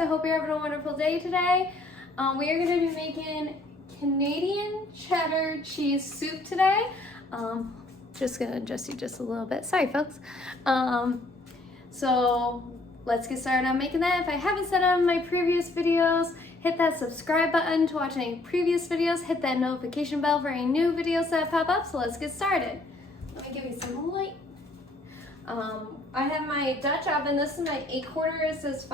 I hope you're having a wonderful day today. We are going to be making Canadian cheddar cheese soup today. Just going to adjust you just a little bit. Sorry, folks. So let's get started on making that. If I haven't said on my previous videos, hit that subscribe button to watch any previous videos. Hit that notification bell for any new videos that pop up. So let's get started. Let me give you some light. I have my Dutch oven. This is my 8-quarter. It says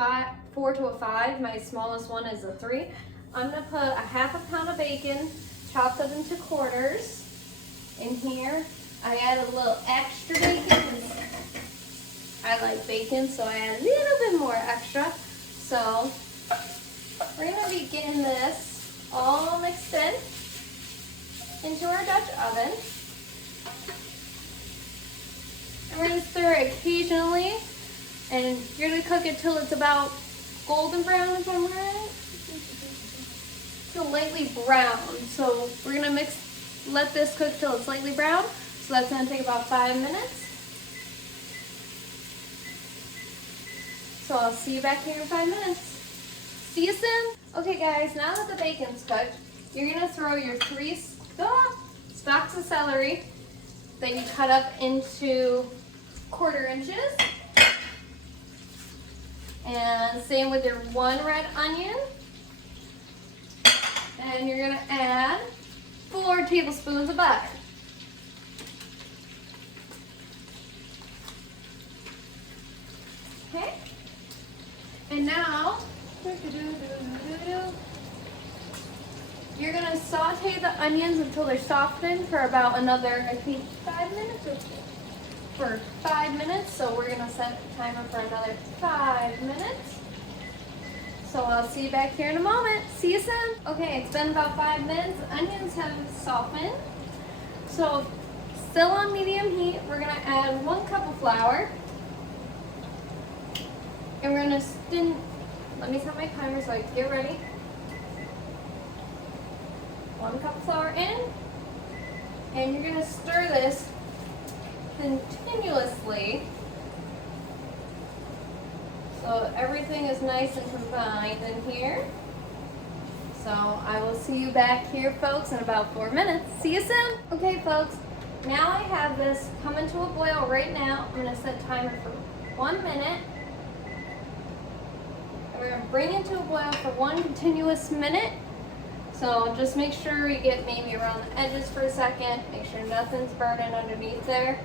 4 to a 5. My smallest one is a 3. I'm gonna put a half a pound of bacon, chopped up into quarters, in here. I add a little extra bacon. I like bacon, so I add a little bit more extra. So we're gonna be getting this all mixed in into our Dutch oven. And we're going to stir it occasionally, and you're going to cook it till it's about golden brown, if I'm right. Till lightly brown. So we're going to let this cook till it's lightly brown. So that's going to take about 5 minutes. So I'll see you back here in 5 minutes. See you soon. Okay guys, now that the bacon's cooked, you're going to throw your 3 stalks of celery that you cut up into 1/4 inches. And same with your 1 red onion. And you're gonna add 4 tablespoons of butter. Okay? And now, you're going to saute the onions until they're softened for about another, I think, 5 minutes or for 5 minutes. So we're going to set the timer for another 5 minutes. So I'll see you back here in a moment. See you soon. Okay, it's been about 5 minutes. The onions have softened. So still on medium heat, we're going to add 1 cup of flour. And we're going to let me set my timer so I can get ready. 1 cup of flour in, and you're going to stir this continuously so everything is nice and combined in here. So I will see you back here, folks, in about 4 minutes. See you soon. Okay, folks, now I have this coming to a boil right now. I'm going to set timer for 1 minute. And we're going to bring it to a boil for 1 continuous minute. So just make sure you get maybe around the edges for a second. Make sure nothing's burning underneath there.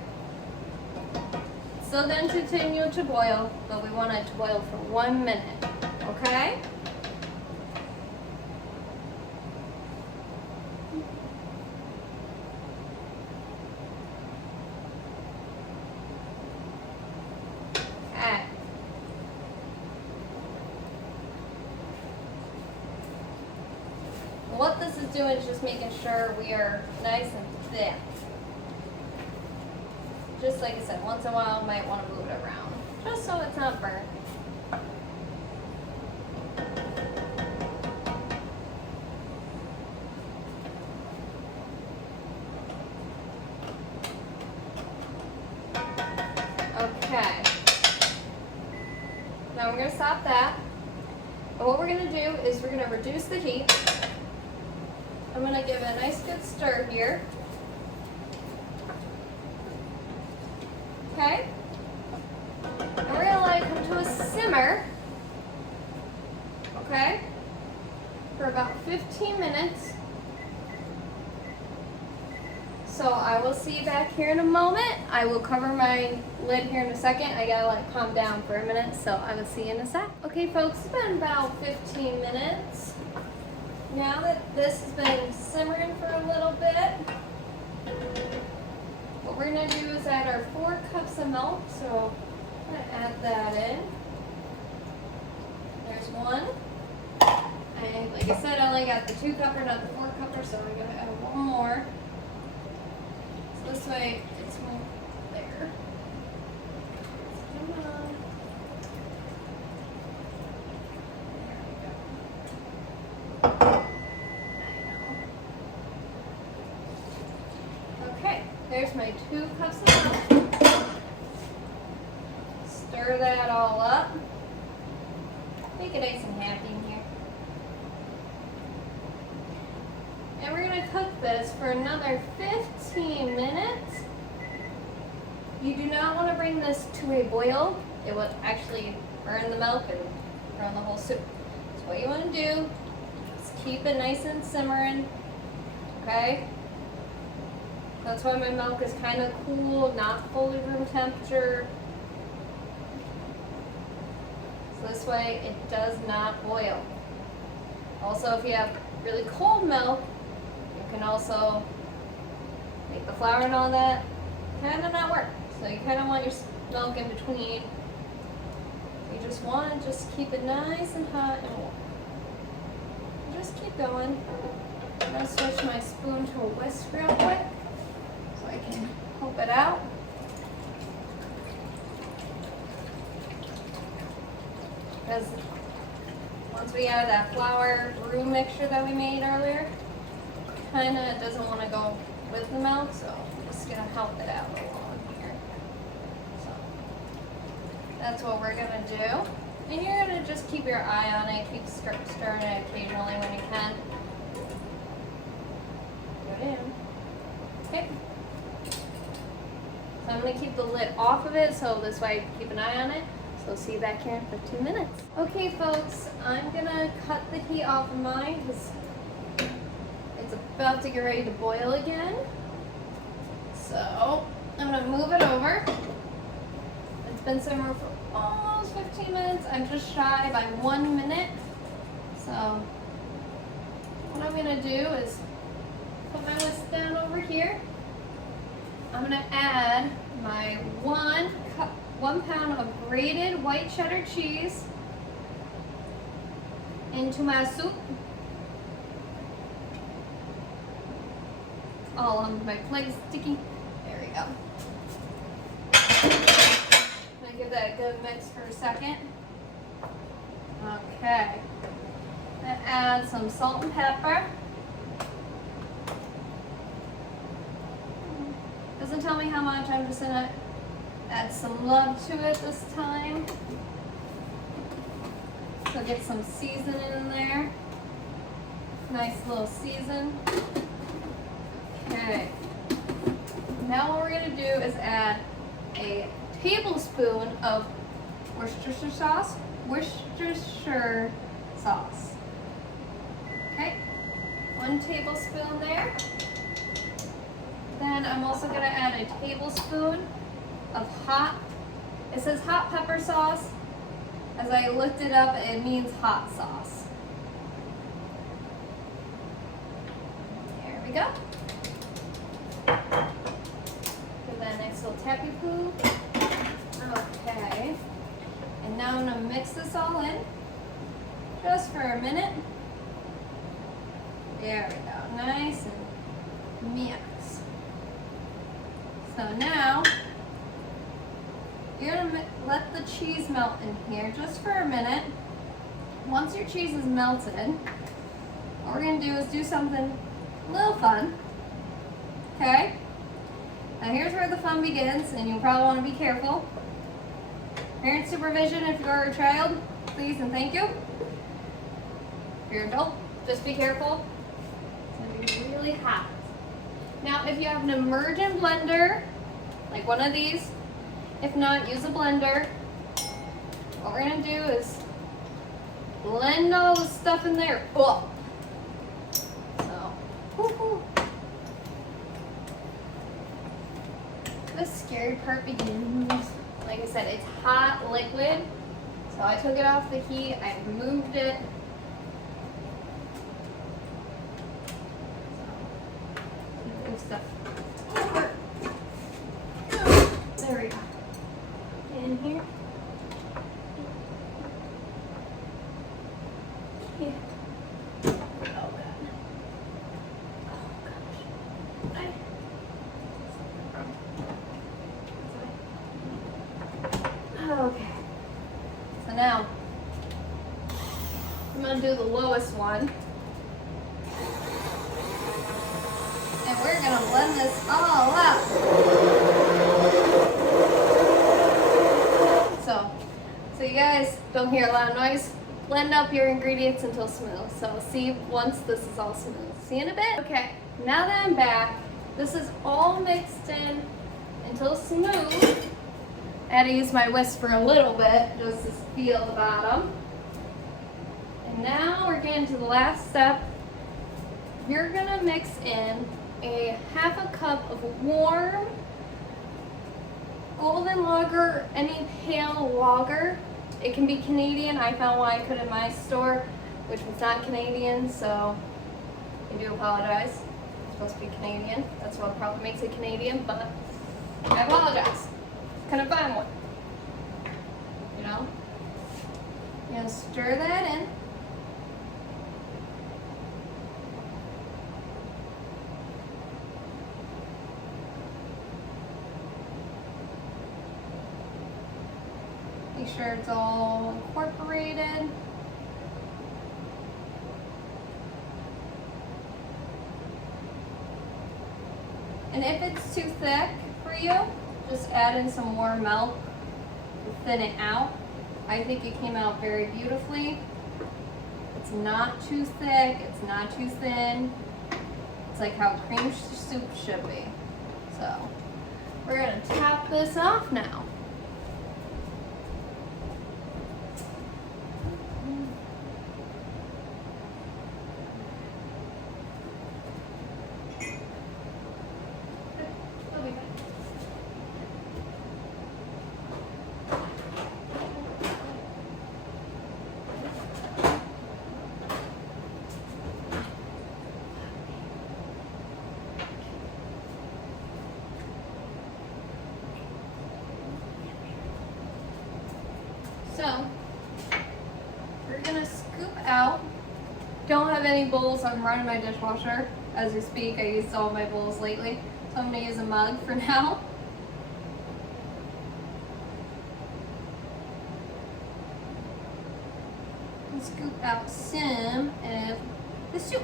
It's still going to continue to boil, but we want it to boil for 1 minute. Okay? Okay. What this is doing is just making sure we are nice and thick. Just like I said, once in a while you might want to move it around, just so it's not burnt. Okay. Now we're going to stop that. And what we're going to do is we're going to reduce the heat. I'm going to give it a nice good stir here. Okay? And we're going to let it come to a simmer. Okay? For about 15 minutes. So I will see you back here in a moment. I will cover my lid here in a second. I gotta let it calm down for a minute, so I will see you in a sec. Okay folks, it's been about 15 minutes. Now that this has been simmering for a little bit, what we're going to do is add our 4 cups of milk. So I'm going to add that in. There's 1. And like I said, I only got the 2-cupper, not the 4-cupper, so we're going to add 1 more. So this way it's more there. Come on. There's my 2 cups of milk. Stir that all up. Make it nice and happy in here. And we're gonna cook this for another 15 minutes. You do not want to bring this to a boil. It will actually burn the milk and burn the whole soup. So what you want to do is keep it nice and simmering, okay? That's why my milk is kind of cool, not fully room temperature. So this way it does not boil. Also, if you have really cold milk, you can also make the flour and all that kind of not work. So you kind of want your milk in between. You just want to just keep it nice and hot and warm. Just keep going. I'm going to switch my spoon to a whisk real quick so I can help it out. Because once we add that flour roux mixture that we made earlier, kind of doesn't want to go with the milk, so I'm just going to help it out along here. So that's what we're going to do. And you're going to just keep your eye on it, keep stirring it occasionally when you can. Put it in. Okay. So I'm going to keep the lid off of it, so this way I can keep an eye on it. So see you back here in 15 minutes. Okay folks, I'm going to cut the heat off of mine because it's about to get ready to boil again. So I'm going to move it over. It's been simmering for almost 15 minutes. I'm just shy by 1 minute. So what I'm going to do is put my whisk down over here. I'm going to add my 1 pound of grated white cheddar cheese into my soup. All on my plate is sticky. There we go. I'm gonna give that a good mix for a second. Okay. I'm gonna add some salt and pepper. Doesn't tell me how much. I'm just gonna add some love to it this time. So get some seasoning in there. Nice little season. Okay. Now what we're going to do is add a tablespoon of Worcestershire sauce. Okay. 1 tablespoon there. Then I'm also going to add a tablespoon of it says hot pepper sauce. As I looked it up, it means hot sauce. There we go. Give that a nice little tappy poo. Okay. And now I'm going to mix this all in just for a minute. There we go. Nice and mix. So now you're going to let the cheese melt in here just for a minute. Once your cheese is melted, what we're going to do is do something a little fun. Okay? Now here's where the fun begins, and you probably want to be careful. Parent supervision if you're a child, please and thank you. If you're an adult, just be careful. It's going to be really hot. Now if you have an immersion blender, like one of these, if not, use a blender. What we're going to do is blend all the stuff in there up. So, woo-hoo. The scary part begins. Like I said, it's hot liquid. So I took it off the heat, I removed it. So, move stuff over. There we go. In here. Yeah. Oh god. Oh gosh. Okay. So now I'm gonna do the lowest one. And we're gonna blend this all up. So you guys don't hear a lot of noise. blend up your ingredients until smooth. So see once this is all smooth. See you in a bit. Okay, now that I'm back, this is all mixed in until smooth. I had to use my whisk for a little bit just to feel the bottom. And now we're getting to the last step. You're gonna mix in a half a cup of warm golden lager, any pale lager. It can be Canadian. I found one I could in my store, which was not Canadian, so I do apologize. It's supposed to be Canadian. That's what probably makes it Canadian, but I apologize. Couldn't find one. You know? You're gonna stir that in. Make sure it's all incorporated. And if it's too thick for you, just add in some more milk to thin it out. I think it came out very beautifully. It's not too thick, it's not too thin. It's like how cream soup should be. So we're gonna top this off now. So, we're gonna scoop out. Don't have any bowls, I'm running my dishwasher as we speak. I used all my bowls lately, so I'm gonna use a mug for now. And scoop out some of the soup.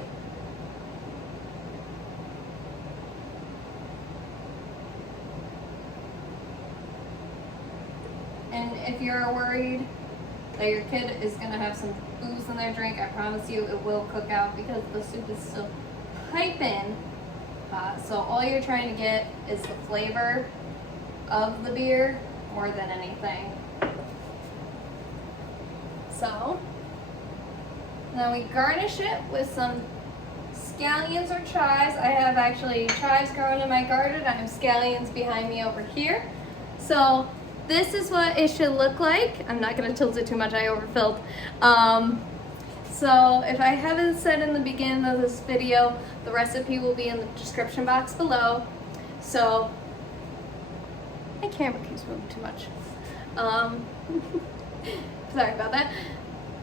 And if you're worried that your kid is going to have some booze in their drink, I promise you it will cook out because the soup is still piping hot. So all you're trying to get is the flavor of the beer more than anything. So then we garnish it with some scallions or chives. I have actually chives growing in my garden. I have scallions behind me over here. So this is what it should look like. I'm not gonna tilt it too much, I overfilled. So if I haven't said in the beginning of this video, the recipe will be in the description box below. So, my camera keeps moving too much. Sorry about that.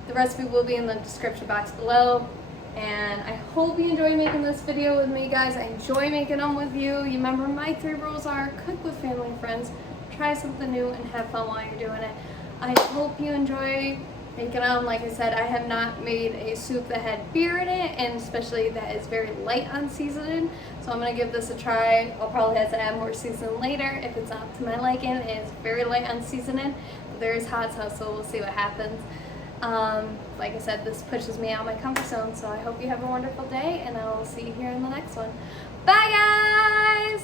The recipe will be in the description box below. And I hope you enjoy making this video with me, guys. I enjoy making them with you. You remember my 3 rules are cook with family and friends, try something new, and have fun while you're doing it. I hope you enjoy making them. Like I said, I have not made a soup that had beer in it, and especially that is very light on seasoning. So I'm going to give this a try. I'll probably have to add more seasoning later if it's not to my liking. It's very light on seasoning, but there is hot sauce, so we'll see what happens. Like I said, this pushes me out of my comfort zone, so I hope you have a wonderful day, and I will see you here in the next one. Bye, guys!